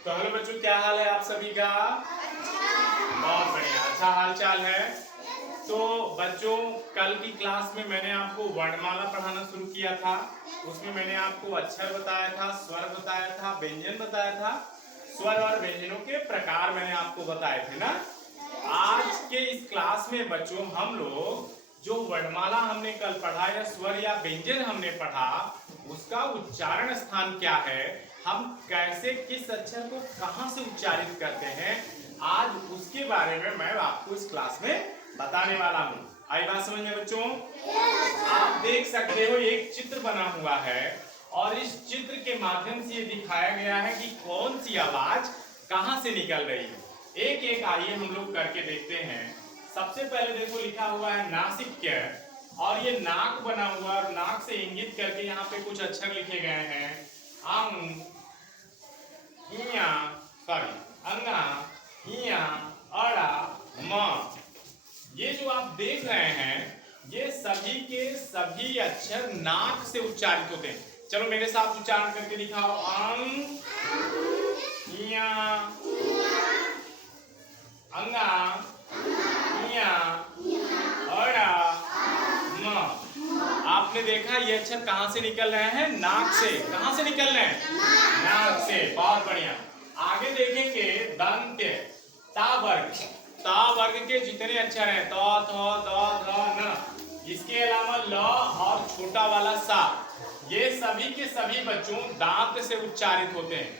तो हेलो बच्चों, क्या हाल है आप सभी का? बहुत बढ़िया, अच्छा हाल चाल है। तो बच्चों, कल की क्लास में मैंने आपको वर्णमाला पढ़ाना शुरू किया था। उसमें मैंने आपको अक्षर बताया था, स्वर बताया था, व्यंजन बताया था। स्वर और व्यंजनों के प्रकार मैंने आपको बताए थे ना। आज के इस क्लास में बच्चों हम लोग जो वर्णमाला हमने कल पढ़ा या स्वर या व्यंजन हमने पढ़ा, उसका उच्चारण स्थान क्या है, हम कैसे किस अक्षर को कहां से उच्चारित करते हैं, आज उसके बारे में मैं आपको इस क्लास में बताने वाला हूं। आई बात समझ में बच्चों? आप देख सकते हो एक चित्र बना हुआ है और इस चित्र के माध्यम से ये दिखाया गया है कि कौन सी आवाज कहां से निकल रही है। एक एक आइए हम लोग करके देखते हैं। सबसे पहले देखो लिखा हुआ है नासिक्य, और ये नाक बना हुआ और नाक से इंगित करके यहाँ पे कुछ अक्षर लिखे गए हैं। अंग, इया, सॉरी, अंगा, इया, अड़ा, म। ये जो आप देख रहे हैं, ये सभी के सभी अक्षर नाक से उच्चारित होते हैं। चलो मेरे साथ उच्चारण करके दिखाओ। अंग, इया, अंगा, इया, अड़ा, म। आपने देखा ये अक्षर कहां से निकल रहे हैं? नाक से। कहां से निकल रहे हैं? नाक से। बहुत बढ़िया। आगे देखेंगे दंत्य, ता वर्ग। ता वर्ग के जितने अक्षर हैं त, थ, द, ध, न, इसके अलावा ल और छोटा वाला सा, ये सभी के सभी बच्चों दांत से उच्चारित होते हैं।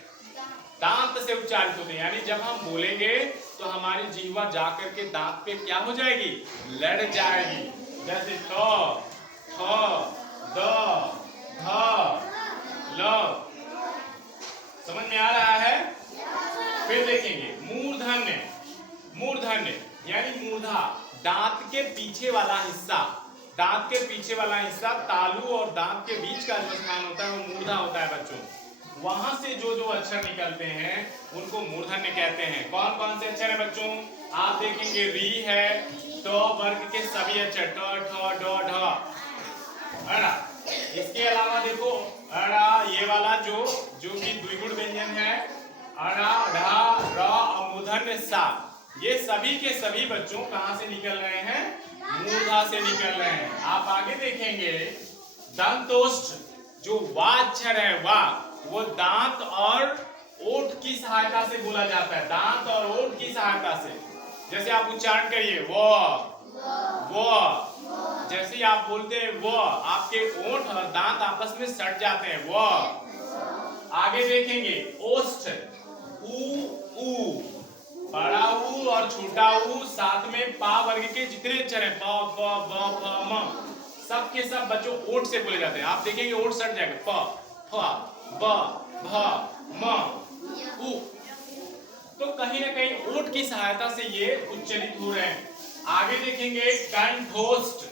दांत से उच्चारित होते हैं, यानी जब हम बोलेंगे तो हमारी जीवा जाकर के दांत पे क्या हो जाएगी? लड़ जाएगी। जैसे त, थ, द, ध, ल। समझ में आ रहा है? फिर देखेंगे मूर्धन्य। मूर्धन्य यानी मूर्धा, दांत के पीछे वाला हिस्सा। दांत के पीछे वाला हिस्सा, तालू और दांत के बीच का जो स्थान होता है वो मूर्धा होता है बच्चों। वहां से जो जो अक्षर निकलते हैं उनको मूर्धन्य कहते हैं। कौन कौन से अक्षर है बच्चों? आप देखेंगे री है, ट वर्ग के सभी अक्षर ट, ठ, ड, ढ, अड़ा। इसके अलावा देखो अड़ा, ये वाला जो कि द्विगुण व्यंजन है, अड़ा, ढा, र और मूर्धन्य सा, ये सभी के सभी बच्चों कहां से निकल रहे हैं? मूर्धा से निकल रहे हैं। आप आगे देखेंगे दंतोष्ठ, जो वा अक्षर है वा, वो दांत और ओठ की सहायता से बोला जाता है। दांत और ओठ की सहायता से। जैसे आप उच्चारण करिए वो, जैसे ही आप बोलते हैं वो, आपके ओठ और दांत आपस में सट जाते हैं। वो। आगे देखेंगे ओष्ठ, ऊ, ऊ, बड़ा ऊ और छोटा ऊ, साथ में पा वर्ग के जितने अक्षर हैं प, ब, भ, म, सब के सब बच्चों ओठ से बोले जाते हैं। आप देखेंगे ओठ सट जाएगा। प, फ, ब, भ, म, उ। तो कहीं ना कहीं ओठ की सहायता से ये उच्चारित हो रहे हैं। आगे देखेंगे कंठोष्ठ।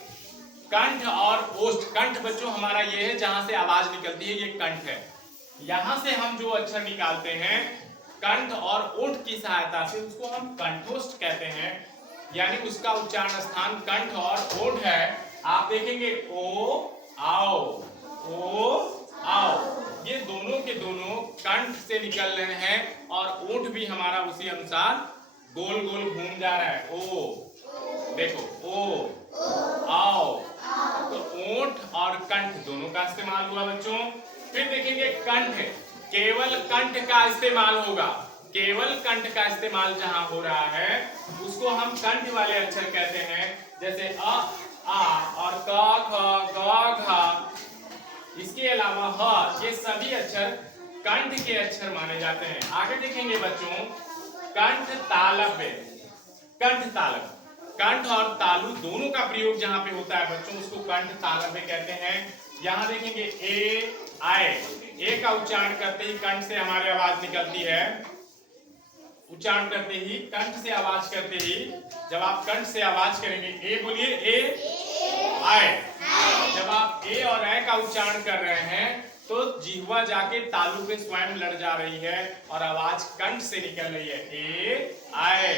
कंठ और ओष्ठ, कंठ बच्चों हमारा ये है जहां से आवाज निकलती है, ये कंठ है। यहां से हम जो अक्षर निकालते हैं कंठ और ओठ की सहायता से, उसको हम कंठोष्ठ कहते हैं। यानी उसका उच्चारण स्थान कंठ और ओठ है। आप देखेंगे ओ, आओ, ओ, आओ, ये दोनों के दोनों कंठ से निकल रहे हैं और ओठ भी हमारा उसी अनुसार गोल गोल घूम जा रहा है। ओ, देखो ओ, आओ, तो ओठ और कंठ दोनों का इस्तेमाल हुआ बच्चों। फिर देखेंगे कंठ, केवल कंठ का इस्तेमाल होगा। केवल कंठ का इस्तेमाल जहां हो रहा है उसको हम कंठ वाले अक्षर कहते हैं। जैसे अ, आ और क, ख, ग, घ। इसके अलावा ह, ये सभी अक्षर कंठ के अक्षर माने जाते हैं। आगे देखेंगे बच्चों कंठ तालव्य। कंठ तालव्य, कंठ और तालु दोनों का प्रयोग जहां पे होता है बच्चों, उसको कंठ तालव्य कहते हैं। यहां देखेंगे ए, आए, ए का उच्चारण करते ही कंठ से हमारी आवाज निकलती है। उच्चारण करते ही, कंठ से आवाज करते ही, जब आप कंठ से आवाज करेंगे ए, बोलिए ए, आए। जब आप ए और ए का उच्चारण कर रहे हैं तो जिह्वा जाके तालु पे स्वयं लड़ जा रही है और आवाज कंठ से निकल रही है। ए, आए,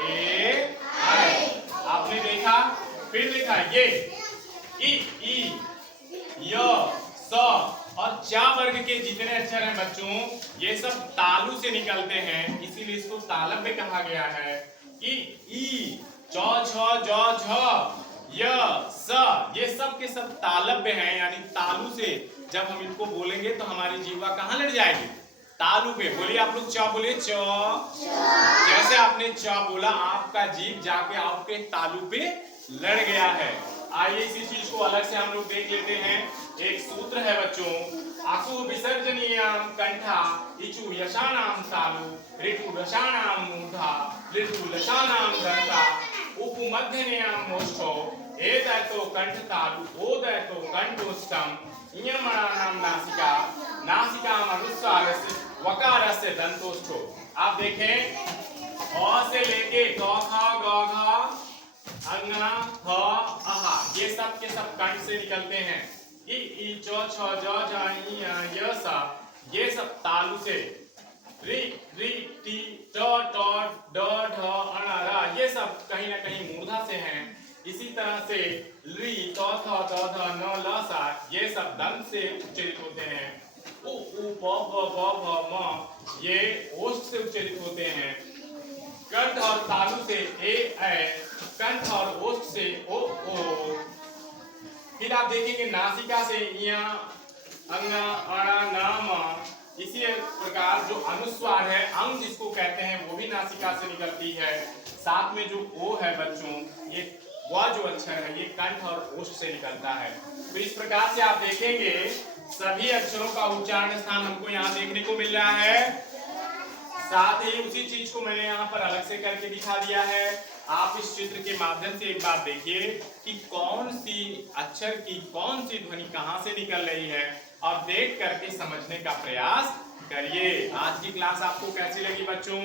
ए, आए। आपने देखा। फिर देखा ये इ, य, स, और चा वर्ग के जितने अक्षर हैं बच्चों, ये सब तालु से निकलते हैं, इसीलिए इसको तालव्य कहा गया है। कि ई, चौ, छ, जौ, झ, य, स, ये सब के सब तालव्य हैं, यानी तालु से जब हम इनको बोलेंगे तो हमारी जीवा कहाँ लड़ जाएगी? तालु पे। बोलिए आप लोग, च बोलिए, च। जैसे आपने च बोला, आपका जीभ जाके आपके तालु पे लड़ गया है। आइए इसी चीज को अलग से हम लोग देख लेते हैं। एक सूत्र है बच्चों, आसु विसर्जनीयाम कंठा इचु यशानाम सालु ऋतु रसानाम मूर्धा ऋतु लसानाम दंता उपमध्यनेयाम मोष्ठो एदैतो कंठ तालु ओदैतो कंठोष्टम इयमणानाम नासिका नासिकाम अनुस्वारस्य वकारस्य दंतोष्ठो। आप देखें, अ से लेके क ख ग घ अंगना ह आहा, ये सब के सब कंठ से निकलते हैं। ई चौ छ ज झ य स, ये सब तालु से। रि रि टी ट ट ड ढ अण र, ये सब कहीं ना कहीं मूर्धा से हैं। इसी तरह से रि त थ द ध न ल सा, ये सब दंत से उच्चारित होते हैं। उ प प भ म, ये ओष्ठ से उच्चारित होते हैं। कंठ और तालु से ए ऐ, कंठ और ओष्ठ से ओ ओ। फिर आप देखेंगे नासिका से या अंग अणा नाम, इसी प्रकार जो अनुस्वार है, अंग जिसको कहते हैं, वो भी नासिका से निकलती है। साथ में जो ओ है बच्चों, ये वह जो अक्षर है, ये कंठ और ओष्ठ से निकलता है। तो इस प्रकार से आप देखेंगे सभी अक्षरों का उच्चारण स्थान हमको यहाँ देखने को मिल रहा है। साथ ही उसी चीज को मैंने यहाँ पर अलग से करके दिखा दिया है। आप इस चित्र के माध्यम से एक बार देखिए कि कौन सी अक्षर की कौन सी ध्वनि कहाँ से निकल रही है, और देख करके समझने का प्रयास करिए। आज की क्लास आपको कैसी लगी बच्चों?